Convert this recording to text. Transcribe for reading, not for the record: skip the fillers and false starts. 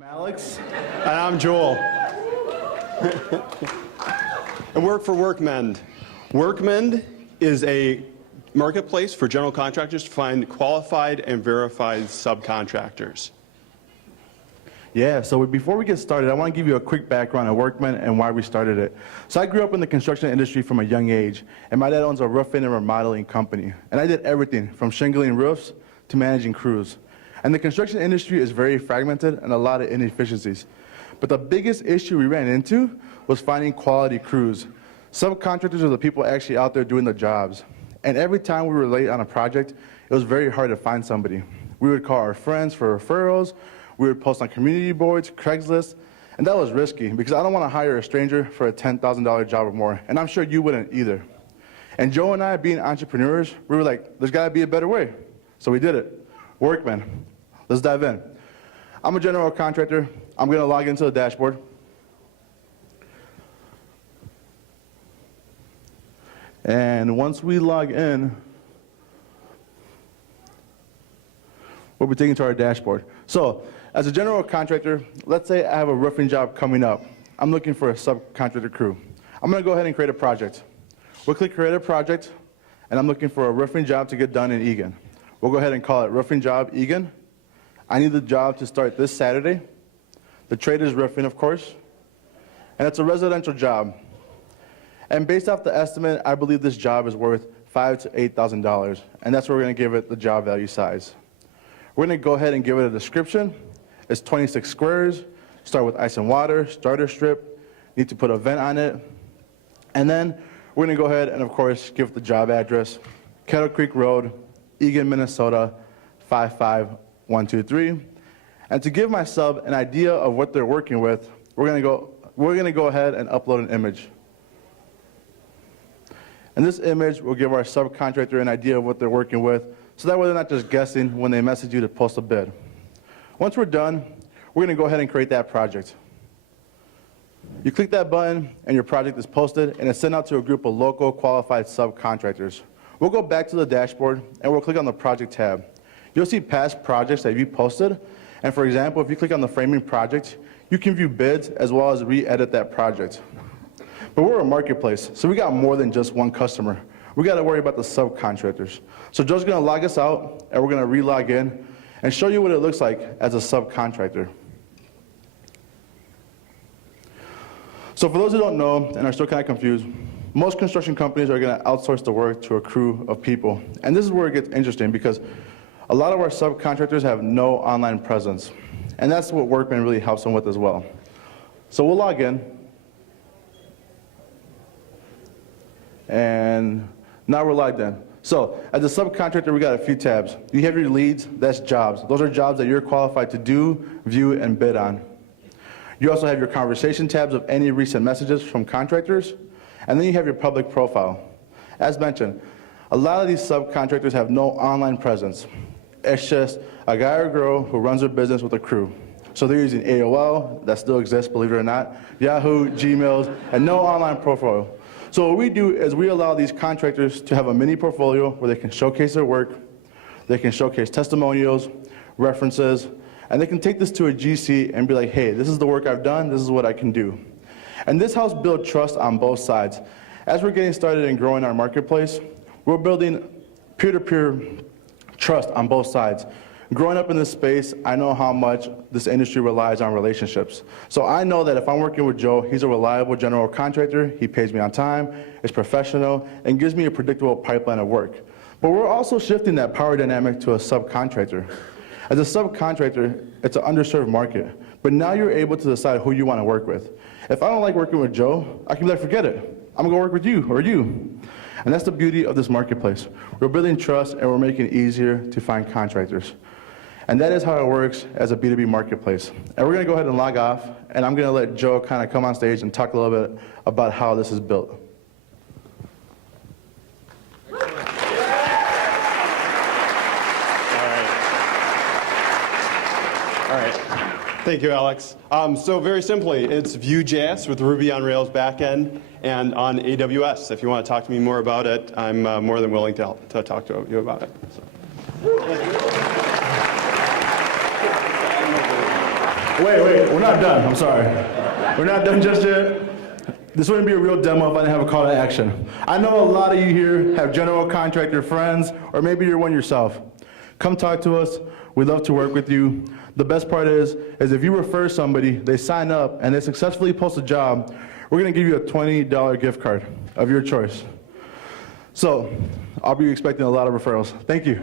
I'm Alex. And I'm Joel. And work for WorkMand. WorkMand is a marketplace for general contractors to find qualified and verified subcontractors. Yeah, so before we get started, I want to give you a quick background on WorkMand and why we started it. So I grew up in the construction industry from a young age, and my dad owns a roofing and remodeling company. And I did everything from shingling roofs to managing crews. And the construction industry is very fragmented and a lot of inefficiencies. But the biggest issue we ran into was finding quality crews. Subcontractors are the people actually out there doing the jobs. And every time we were late on a project, it was very hard to find somebody. We would call our friends for referrals, we would post on community boards, Craigslist, and that was risky because I don't want to hire a stranger for a $10,000 job or more, and I'm sure you wouldn't either. And Joe and I, being entrepreneurs, we were like, there's got to be a better way. So we did it. WorkMand. Let's dive in. I'm a general contractor. I'm going to log into the dashboard. And once we log in, we'll be taken to our dashboard. So, as a general contractor, let's say I have a roofing job coming up. I'm looking for a subcontractor crew. I'm going to go ahead and create a project. We'll click Create a Project, and I'm looking for a roofing job to get done in Egan. We'll go ahead and call it Roofing Job Egan. I need the job to start this Saturday. The trade is roofing, of course. And it's a residential job. And based off the estimate, I believe this job is worth $5,000 to $8,000. And that's where we're going to give it the job value size. We're going to go ahead and give it a description. It's 26 squares. Start with ice and water, starter strip. Need to put a vent on it. And then we're going to go ahead and, of course, give the job address. Kettle Creek Road, Egan, Minnesota, 55123. And to give my sub an idea of what they're working with, we're going to go ahead and upload an image. And this image will give our subcontractor an idea of what they're working with, so that way they're not just guessing when they message you to post a bid. Once we're done, we're going to go ahead and create that project. You click that button, and your project is posted, and it's sent out to a group of local qualified subcontractors. We'll go back to the dashboard, and we'll click on the project tab. You'll see past projects that you posted, and for example, if you click on the framing project, you can view bids as well as re-edit that project. But we're a marketplace, so we got more than just one customer. We got to worry about the subcontractors. So Joe's going to log us out, and we're going to re-log in and show you what it looks like as a subcontractor. So for those who don't know and are still kind of confused, most construction companies are going to outsource the work to a crew of people. And this is where it gets interesting because a lot of our subcontractors have no online presence. And that's what WorkMand really helps them with as well. So we'll log in. And now we're logged in. So as a subcontractor, we got a few tabs. You have your leads, that's jobs. Those are jobs that you're qualified to do, view, and bid on. You also have your conversation tabs of any recent messages from contractors. And then you have your public profile. As mentioned, a lot of these subcontractors have no online presence. It's just a guy or girl who runs their business with a crew. So they're using AOL, that still exists, believe it or not, Yahoo, Gmails, and no online profile. So what we do is we allow these contractors to have a mini portfolio where they can showcase their work, they can showcase testimonials, references, and they can take this to a GC and be like, hey, this is the work I've done, this is what I can do. And this helps build trust on both sides. As we're getting started and growing our marketplace, we're building peer-to-peer trust on both sides. Growing up in this space, I know how much this industry relies on relationships. So I know that if I'm working with Joe, he's a reliable general contractor, he pays me on time, is professional, and gives me a predictable pipeline of work. But we're also shifting that power dynamic to a subcontractor. As a subcontractor, it's an underserved market, but now you're able to decide who you want to work with. If I don't like working with Joe, I can be like, forget it, I'm gonna go work with you or you. And that's the beauty of this marketplace. We're building trust and we're making it easier to find contractors. And that is how it works as a B2B marketplace. And we're going to go ahead and log off, and I'm going to let Joe kind of come on stage and talk a little bit about how this is built. All right. Thank you, Alex. So very simply, it's Vue.js with Ruby on Rails backend and on AWS. If you want to talk to me more about it, I'm more than willing to talk to you about it. So. Wait, we're not done. I'm sorry. We're not done just yet. This wouldn't be a real demo if I didn't have a call to action. I know a lot of you here have general contractor friends, or maybe you're one yourself. Come talk to us. We'd love to work with you. The best part is if you refer somebody, they sign up, and they successfully post a job, we're going to give you a $20 gift card of your choice. So I'll be expecting a lot of referrals. Thank you.